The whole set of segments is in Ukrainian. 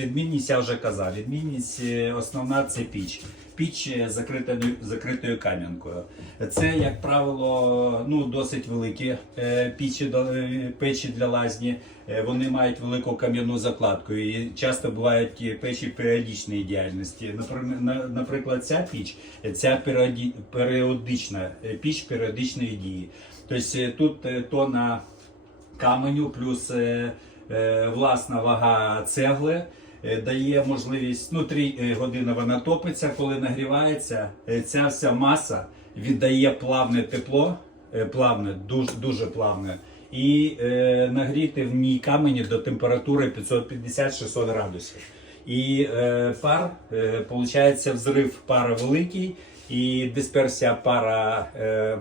Відмінність я вже казав. Відмінність е, основна це піч. Піч е, закритою, закритою кам'янкою. Це, як правило, ну, досить великі е, пічі, е, печі для лазні. Вони мають велику кам'яну закладку і часто бувають печі періодичної діяльності. Наприклад, ця піч ця періодична піч періодичної дії. Тобто тут тонна каменю плюс власна вага цегли дає можливість, ну 3 години вона топиться, коли нагрівається, е, ця вся маса віддає плавне тепло, е, плавне, дуже, дуже плавне, і е, нагріти в ній камені до температури 550-600 градусів. І е, пар, е, виходить, взрив пара великий, і дисперсія пара е,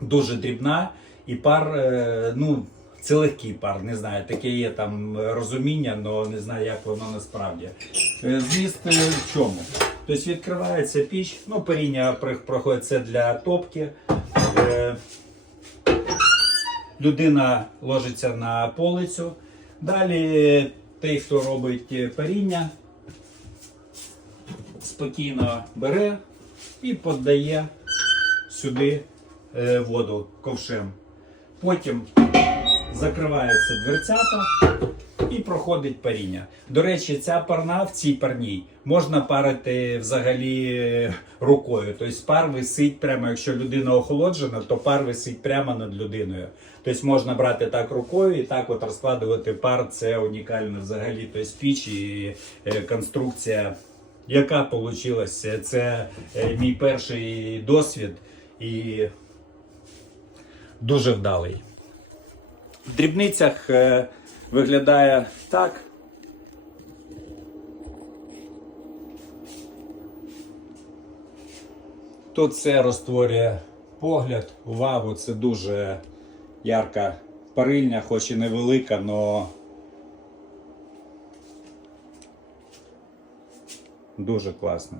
дуже дрібна, і пар, е, ну, це легкий пар, не знаю, таке є там розуміння, але не знаю, як воно насправді. Е, Зміст е, в чому? Тобто відкривається піч, ну, паріння проходить це для топки. Е, Людина ложиться на полицю. Далі той, хто робить паріння, спокійно бере і подає сюди воду ковшем. Потім закриваються дверцята і проходить паріння. До речі, ця парна в цій парній можна парити взагалі рукою. Тобто пар висить прямо, якщо людина охолоджена, то пар висить прямо над людиною. Тобто можна брати так рукою і так от розкладувати пар. Це унікально взагалі. Тобто піч і е, конструкція, яка вийшла. Це е, мій перший досвід і дуже вдалий. В дрібницях е, виглядає так. Тут це розтворює погляд, увагу. Це дуже ярка парильня, хоч і невелика, але дуже класно.